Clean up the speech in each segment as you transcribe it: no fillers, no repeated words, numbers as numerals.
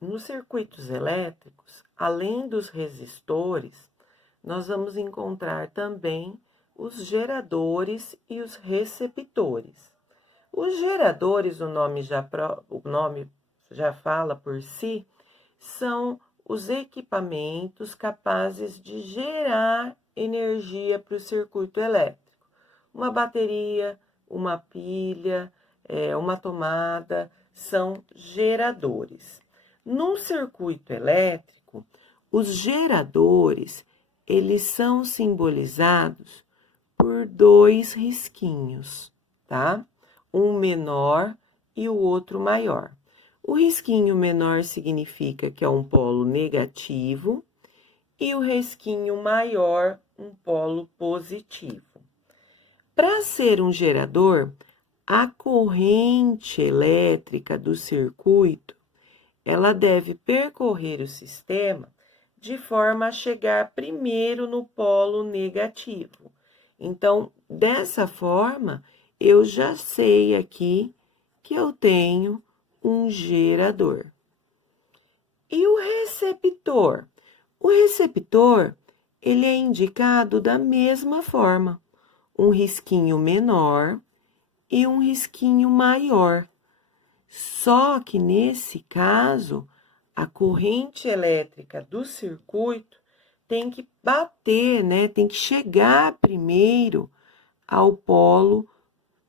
nos circuitos elétricos, além dos resistores, nós vamos encontrar também os geradores e os receptores. Os geradores, o nome já fala por si, são os equipamentos capazes de gerar energia para o circuito elétrico. Uma bateria, uma pilha, uma tomada, são geradores. No circuito elétrico, os geradores, eles são simbolizados por dois risquinhos, tá? Um menor e o outro maior. O risquinho menor significa que é um polo negativo e o risquinho maior, um polo positivo. Para ser um gerador, a corrente elétrica do circuito, ela deve percorrer o sistema de forma a chegar primeiro no polo negativo. Então, dessa forma, eu já sei aqui que eu tenho um gerador. E o receptor? O receptor, ele é indicado da mesma forma, um risquinho menor e um risquinho maior. Só que nesse caso, a corrente elétrica do circuito tem que bater, né? Tem que chegar primeiro ao polo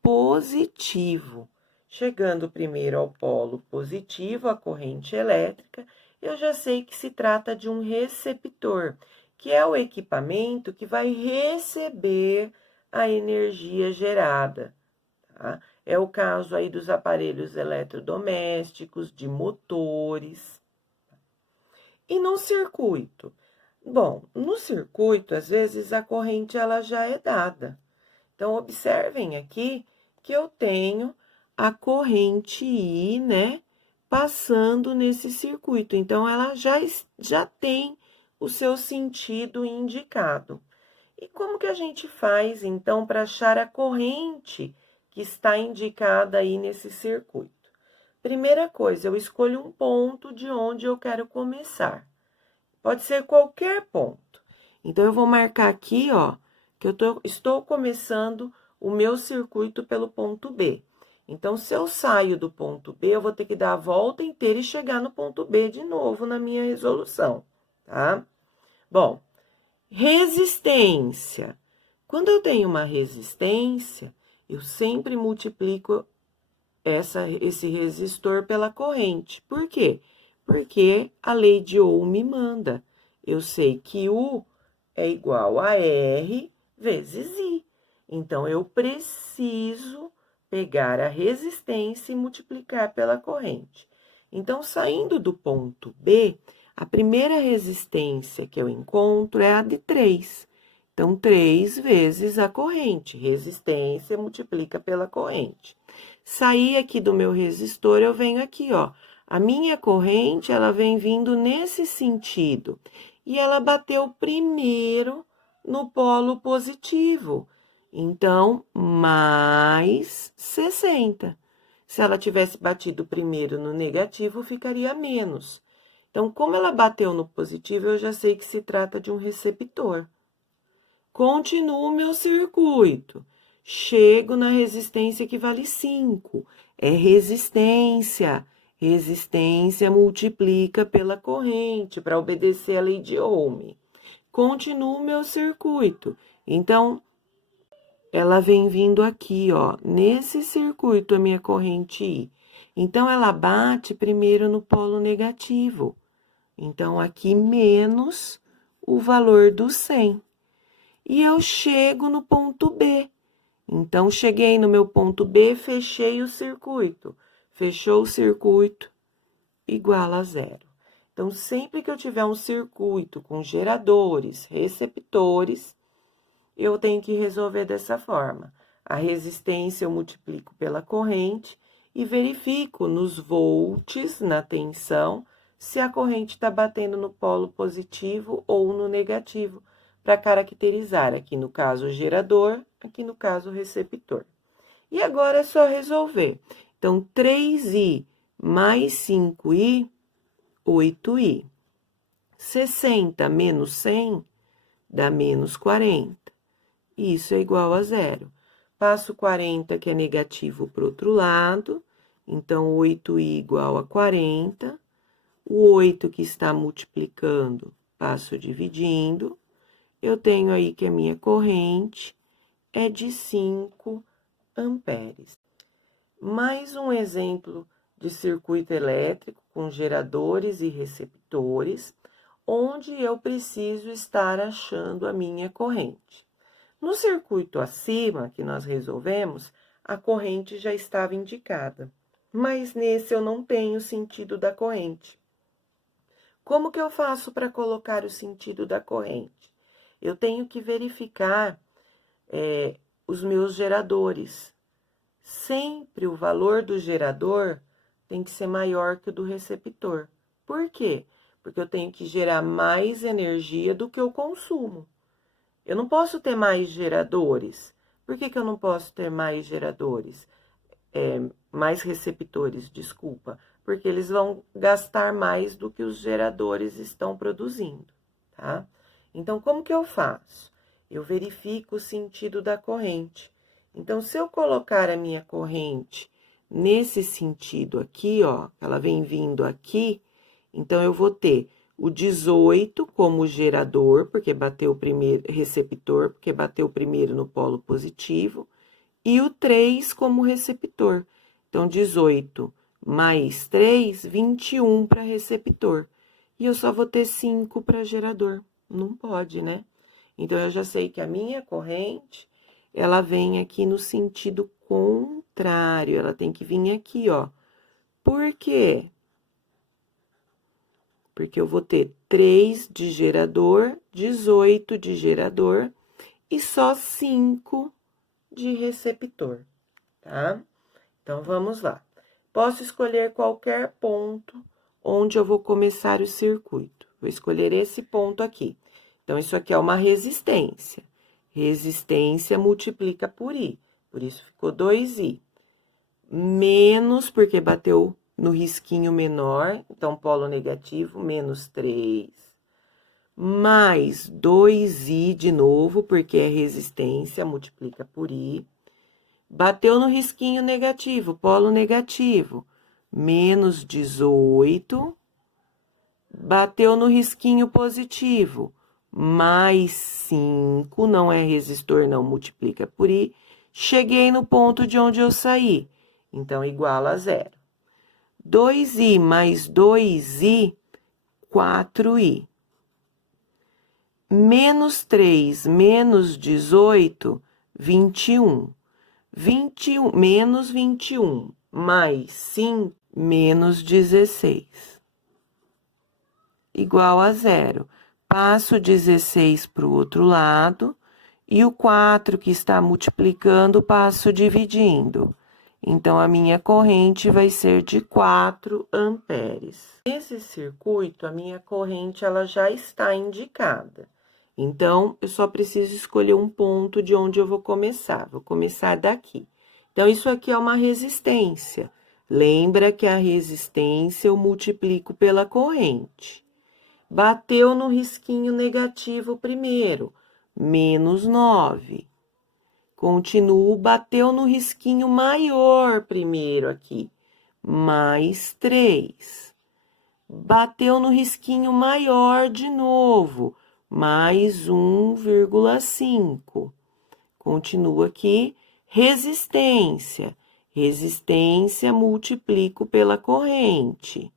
positivo. Chegando primeiro ao polo positivo, a corrente elétrica, eu já sei que se trata de um receptor, que é o equipamento que vai receber a energia gerada, tá? É o caso aí dos aparelhos eletrodomésticos, de motores. E no circuito? Bom, no circuito, às vezes, a corrente ela já é dada. Então, observem aqui que eu tenho a corrente I, né, passando nesse circuito. Então, ela já tem o seu sentido indicado. E como que a gente faz, então, para achar a corrente que está indicada aí nesse circuito? Primeira coisa, eu escolho um ponto de onde eu quero começar. Pode ser qualquer ponto. Então, eu vou marcar aqui, ó, que estou começando o meu circuito pelo ponto B. Então, se eu saio do ponto B, eu vou ter que dar a volta inteira e chegar no ponto B de novo na minha resolução, tá? Bom, resistência. Quando eu tenho uma resistência, eu sempre multiplico esse resistor pela corrente. Por quê? Porque a lei de Ohm me manda. Eu sei que U é igual a R vezes I. Então, eu preciso pegar a resistência e multiplicar pela corrente. Então, saindo do ponto B, a primeira resistência que eu encontro é a de 3. Então, 3 vezes a corrente. Resistência multiplica pela corrente. Saí aqui do meu resistor, eu venho aqui, ó. A minha corrente, ela vem vindo nesse sentido. E ela bateu primeiro no polo positivo. Então, mais 60. Se ela tivesse batido primeiro no negativo, ficaria menos. Então, como ela bateu no positivo, eu já sei que se trata de um receptor. Continuo o meu circuito. Chego na resistência que vale 5. É resistência. Resistência multiplica pela corrente, para obedecer a lei de Ohm. Continuo o meu circuito. Então, ela vem vindo aqui, ó, nesse circuito, a minha corrente I. Então, ela bate primeiro no polo negativo. Então, aqui menos o valor do 100. E eu chego no ponto B. Então, cheguei no meu ponto B, fechei o circuito. Fechou o circuito, igual a 0. Então, sempre que eu tiver um circuito com geradores, receptores, eu tenho que resolver dessa forma. A resistência eu multiplico pela corrente e verifico nos volts, na tensão, se a corrente está batendo no polo positivo ou no negativo, para caracterizar, aqui no caso o gerador, aqui no caso o receptor. E agora é só resolver. Então, 3i mais 5i 8i. 60 menos 100 dá menos 40. Isso é igual a zero. Passo 40, que é negativo, para o outro lado. Então, 8i igual a 40. O 8 que está multiplicando, passo dividindo. Eu tenho aí que a minha corrente é de 5 amperes. Mais um exemplo de circuito elétrico com geradores e receptores, onde eu preciso estar achando a minha corrente. No circuito acima, que nós resolvemos, a corrente já estava indicada, mas nesse eu não tenho o sentido da corrente. Como que eu faço para colocar o sentido da corrente? Eu tenho que verificar os meus geradores. Sempre o valor do gerador tem que ser maior que o do receptor. Por quê? Porque eu tenho que gerar mais energia do que eu consumo. Eu não posso ter mais geradores. Por que eu não posso ter mais geradores? Mais receptores, desculpa. Porque eles vão gastar mais do que os geradores estão produzindo, tá? Então, como que eu faço? Eu verifico o sentido da corrente. Então, se eu colocar a minha corrente nesse sentido aqui, ó, ela vem vindo aqui, então eu vou ter o 18 como gerador, porque bateu o primeiro, receptor, porque bateu primeiro no polo positivo, e o 3 como receptor. Então, 18 mais 3, 21 para receptor. E eu só vou ter 5 para gerador. Não pode, né? Então, eu já sei que a minha corrente, ela vem aqui no sentido contrário. Ela tem que vir aqui, ó. Por quê? Porque eu vou ter 3 de gerador, 18 de gerador e só 5 de receptor, tá? Então, vamos lá. Posso escolher qualquer ponto onde eu vou começar o circuito. Vou escolher esse ponto aqui. Então, isso aqui é uma resistência. Resistência multiplica por I. Por isso, ficou 2I. Menos, porque bateu no risquinho menor, então, polo negativo, menos 3. Mais 2I de novo, porque é resistência, multiplica por I. Bateu no risquinho negativo, polo negativo, menos 18. Bateu no risquinho positivo, mais 5, não é resistor, não, multiplica por I. Cheguei no ponto de onde eu saí, então, igual a zero. 2i mais 2i, 4i. Menos 3 menos 18, 21. 21 menos 21 mais 5 menos 16. Igual a zero. Passo 16 para o outro lado e o 4 que está multiplicando, passo dividindo. Então, a minha corrente vai ser de 4 amperes. Nesse circuito, a minha corrente ela já está indicada. Então, eu só preciso escolher um ponto de onde eu vou começar. Vou começar daqui. Então, isso aqui é uma resistência. Lembra que a resistência eu multiplico pela corrente. Bateu no risquinho negativo primeiro, menos 9. Continuo, bateu no risquinho maior primeiro aqui, mais 3. Bateu no risquinho maior de novo, mais 1,5. Continua aqui, resistência. Resistência multiplico pela corrente.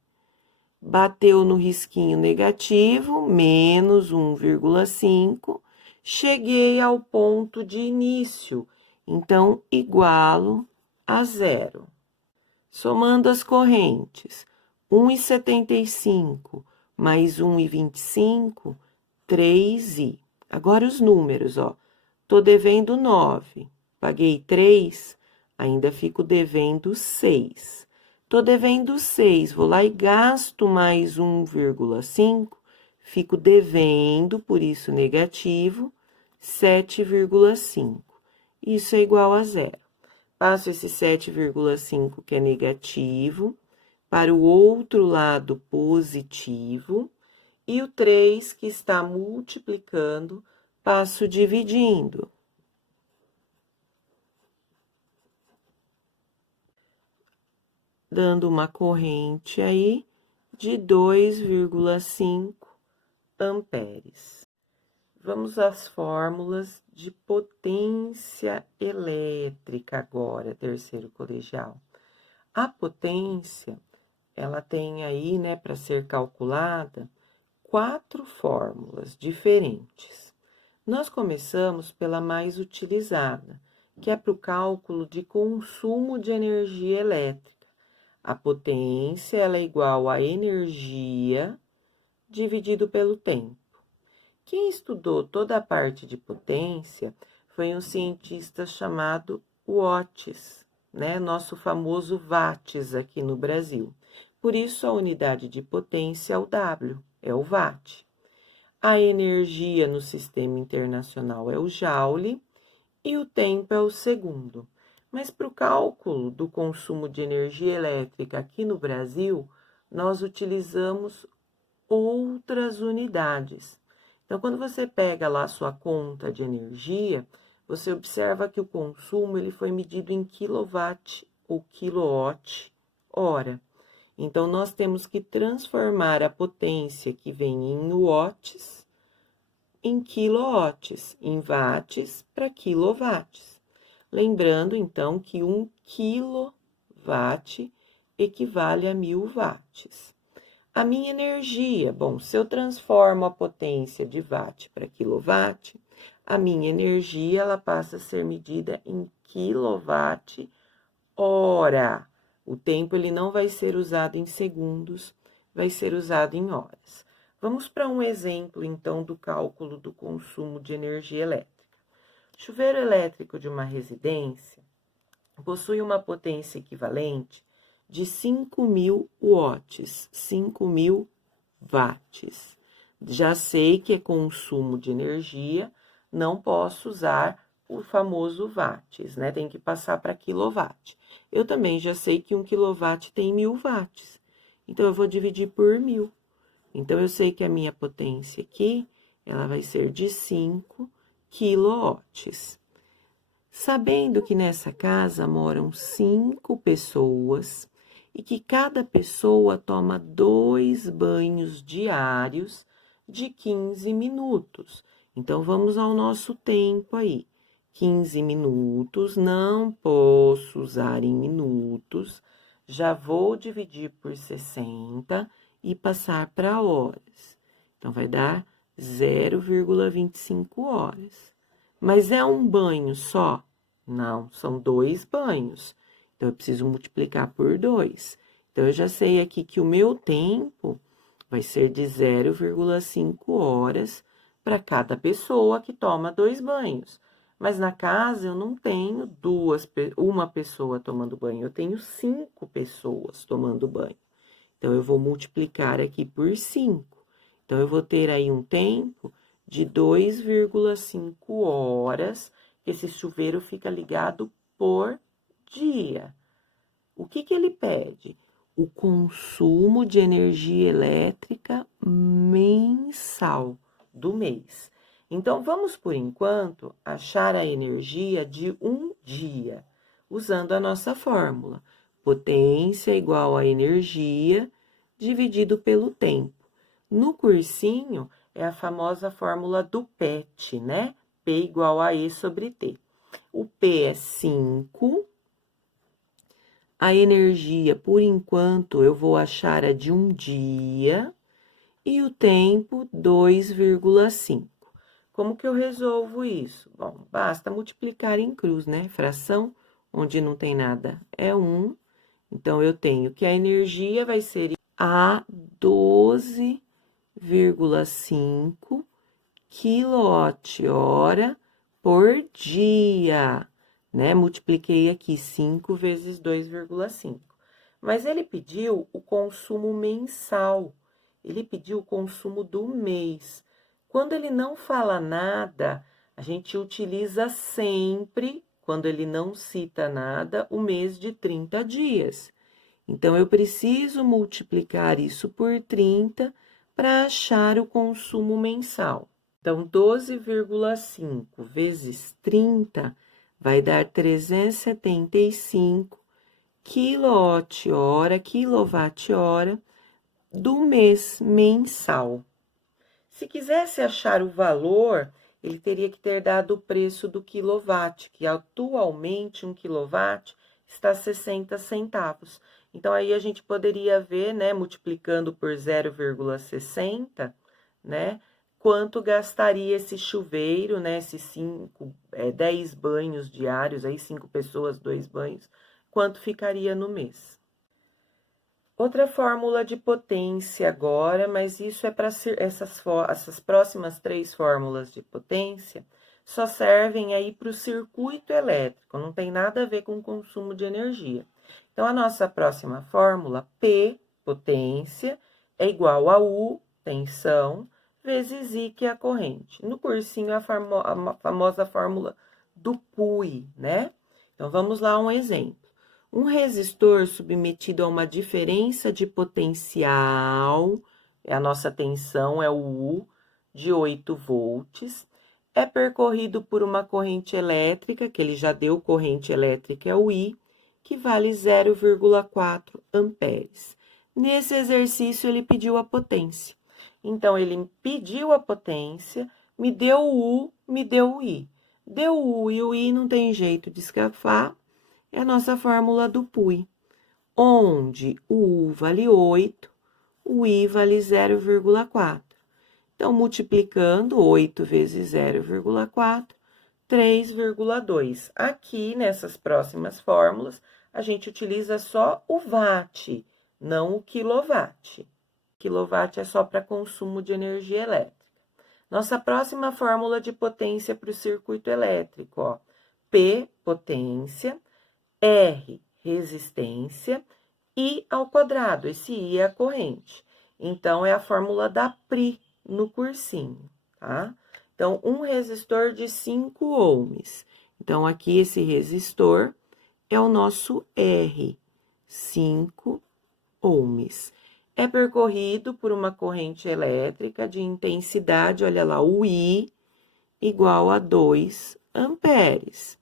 Bateu no risquinho negativo, menos 1,5. Cheguei ao ponto de início, então, igualo a zero. Somando as correntes, 1,75 mais 1,25, 3i. Agora, os números, ó. Tô devendo 9, paguei 3, ainda fico devendo 6. Tô devendo 6, vou lá e gasto mais 1,5, fico devendo, por isso negativo, 7,5. Isso é igual a zero. Passo esse 7,5 que é negativo para o outro lado positivo, e o 3 que está multiplicando, passo dividindo. Dando uma corrente aí de 2,5 amperes. Vamos às fórmulas de potência elétrica agora, terceiro colegial. A potência, ela tem aí, né, para ser calculada, 4 fórmulas diferentes. Nós começamos pela mais utilizada, que é para o cálculo de consumo de energia elétrica. A potência, ela é igual a energia dividido pelo tempo. Quem estudou toda a parte de potência foi um cientista chamado Watts, né? Nosso famoso watts aqui no Brasil. Por isso, a unidade de potência é o W, é o watt. A energia no sistema internacional é o joule e o tempo é o segundo. Mas para o cálculo do consumo de energia elétrica aqui no Brasil, nós utilizamos outras unidades. Então, quando você pega lá a sua conta de energia, você observa que o consumo ele foi medido em quilowatt ou quilowatt-hora. Então, nós temos que transformar a potência que vem em watts em quilowatts, em watts para quilowatts. Lembrando, então, que 1 quilowatt equivale a 1000 watts. A minha energia, bom, se eu transformo a potência de watt para quilowatt, a minha energia ela passa a ser medida em quilowatt-hora. O tempo ele não vai ser usado em segundos, vai ser usado em horas. Vamos para um exemplo, então, do cálculo do consumo de energia elétrica. O chuveiro elétrico de uma residência possui uma potência equivalente de 5.000 watts, 5.000 watts. Já sei que é consumo de energia, não posso usar o famoso watts, né? Tem que passar para quilowatt. Eu também já sei que 1 quilowatt tem 1000 watts, então eu vou dividir por 1000. Então, eu sei que a minha potência aqui, ela vai ser de 5 quilowatts. Sabendo que nessa casa moram 5 pessoas e que cada pessoa toma 2 banhos diários de 15 minutos. Então, vamos ao nosso tempo aí. 15 minutos, não posso usar em minutos, já vou dividir por 60 e passar para horas. Então, vai dar 0,25 horas. Mas é um banho só? Não, são 2 banhos. Então, eu preciso multiplicar por 2. Então, eu já sei aqui que o meu tempo vai ser de 0,5 horas para cada pessoa que toma 2 banhos. Mas na casa eu não tenho uma pessoa tomando banho, eu tenho 5 pessoas tomando banho. Então, eu vou multiplicar aqui por 5. Então, eu vou ter aí um tempo de 2,5 horas, que esse chuveiro fica ligado por dia. O que ele pede? O consumo de energia elétrica mensal do mês. Então, vamos, por enquanto, achar a energia de um dia, usando a nossa fórmula. Potência igual a energia dividido pelo tempo. No cursinho, é a famosa fórmula do PET, né? P igual a E sobre T. O P é 5. A energia, por enquanto, eu vou achar a de um dia. E o tempo, 2,5. Como que eu resolvo isso? Bom, basta multiplicar em cruz, né? Fração, onde não tem nada, é 1. Então, eu tenho que a energia vai ser a 12,5 quilowatt-hora por dia, né? Multipliquei aqui 5 vezes 2,5. Mas ele pediu o consumo mensal, ele pediu o consumo do mês. Quando ele não fala nada, a gente utiliza sempre, quando ele não cita nada, o mês de 30 dias. Então, eu preciso multiplicar isso por 30 para achar o consumo mensal. Então, 12,5 vezes 30 vai dar 375 quilowatt-hora do mês mensal. Se quisesse achar o valor, ele teria que ter dado o preço do quilowatt, que atualmente 1 quilowatt está 60 centavos. Então, aí a gente poderia ver, né, multiplicando por 0,60, né, quanto gastaria esse chuveiro, né, esses 10 banhos diários, aí 5 pessoas, 2 banhos, quanto ficaria no mês. Outra fórmula de potência agora, mas isso é para essas próximas 3 fórmulas de potência, só servem aí para o circuito elétrico, não tem nada a ver com o consumo de energia. Então, a nossa próxima fórmula, P, potência, é igual a U, tensão, vezes I, que é a corrente. No cursinho, a famosa fórmula do PUI, né? Então, vamos lá um exemplo. Um resistor submetido a uma diferença de potencial, a nossa tensão é o U, de 8 volts, é percorrido por uma corrente elétrica, que ele já deu corrente elétrica, é o I, que vale 0,4 amperes. Nesse exercício, ele pediu a potência. Então, ele pediu a potência, me deu o U, me deu o I. Deu o U e o I não tem jeito de escapar, é a nossa fórmula do PUI, onde o U vale 8, o I vale 0,4. Então, multiplicando 8 vezes 0,4, 3,2. Aqui, nessas próximas fórmulas, a gente utiliza só o watt, não o quilowatt. Quilowatt é só para consumo de energia elétrica. Nossa próxima fórmula de potência para o circuito elétrico, ó. P, potência, R, resistência, I ao quadrado. Esse I é a corrente. Então, é a fórmula da PRI no cursinho, tá? Então, um resistor de 5 ohms. Então, aqui esse resistor é o nosso R, 5 ohms. É percorrido por uma corrente elétrica de intensidade, olha lá, o I, igual a 2 amperes.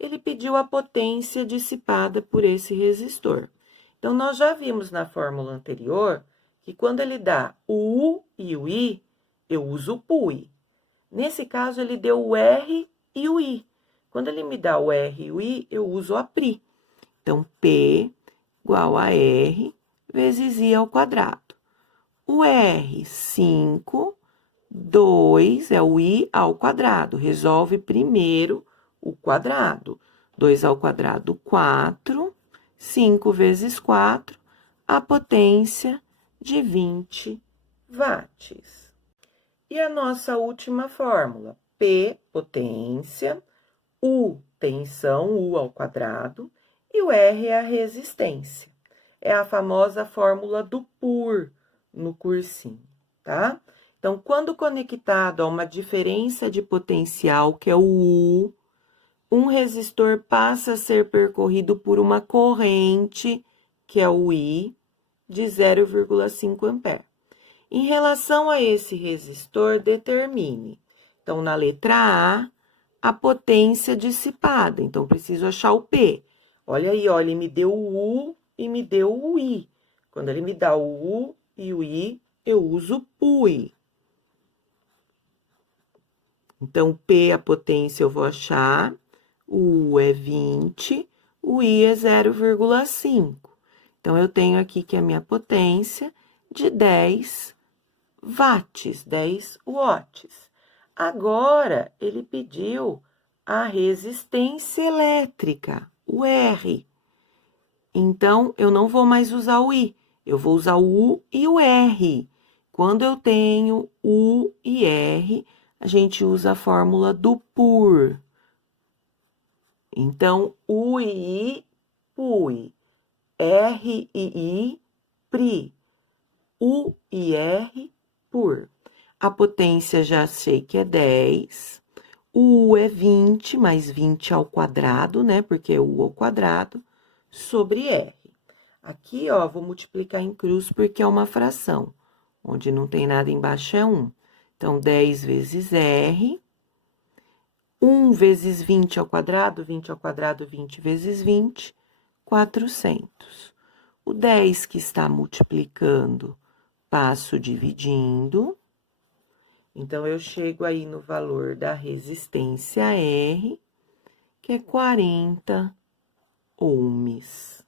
Ele pediu a potência dissipada por esse resistor. Então, nós já vimos na fórmula anterior que quando ele dá o U e o I, eu uso o PUI. Nesse caso, ele deu o R e o I. Quando ele me dá o R e o I, eu uso a PRI. Então, P igual a R vezes I ao quadrado. O R, 5, 2 é o I ao quadrado. Resolve primeiro o quadrado. 2 ao quadrado, 4. 5 vezes 4, a potência de 20 watts. E a nossa última fórmula, P, potência, U, tensão, U ao quadrado, e o R é a resistência. É a famosa fórmula do PUR no cursinho, tá? Então, quando conectado a uma diferença de potencial, que é o U, um resistor passa a ser percorrido por uma corrente, que é o I, de 0,5 ampere. Em relação a esse resistor, determine. Então, na letra A potência dissipada. Então, preciso achar o P. Olha aí, olha, ele me deu o U e me deu o I. Quando ele me dá o U e o I, eu uso o PUI. Então, P, a potência, eu vou achar. O U é 20, o I é 0,5. Então, eu tenho aqui que a minha potência de 10 watts, 10 watts. Agora, ele pediu a resistência elétrica, o R. Então, eu não vou mais usar o I, eu vou usar o U e o R. Quando eu tenho U e R, a gente usa a fórmula do PUR. Então, U e I, PUI. R e I, PRI. U e R, PUR. A potência já sei que é 10. O U é 20, mais 20 ao quadrado, né? Porque é U ao quadrado, sobre R. Aqui, ó, vou multiplicar em cruz porque é uma fração. Onde não tem nada embaixo é 1. Então, 10 vezes R. 1 vezes 20 ao quadrado, 20 ao quadrado, 20 vezes 20, 400. O 10 que está multiplicando, passo dividindo. Então, eu chego aí no valor da resistência R, que é 40 ohms.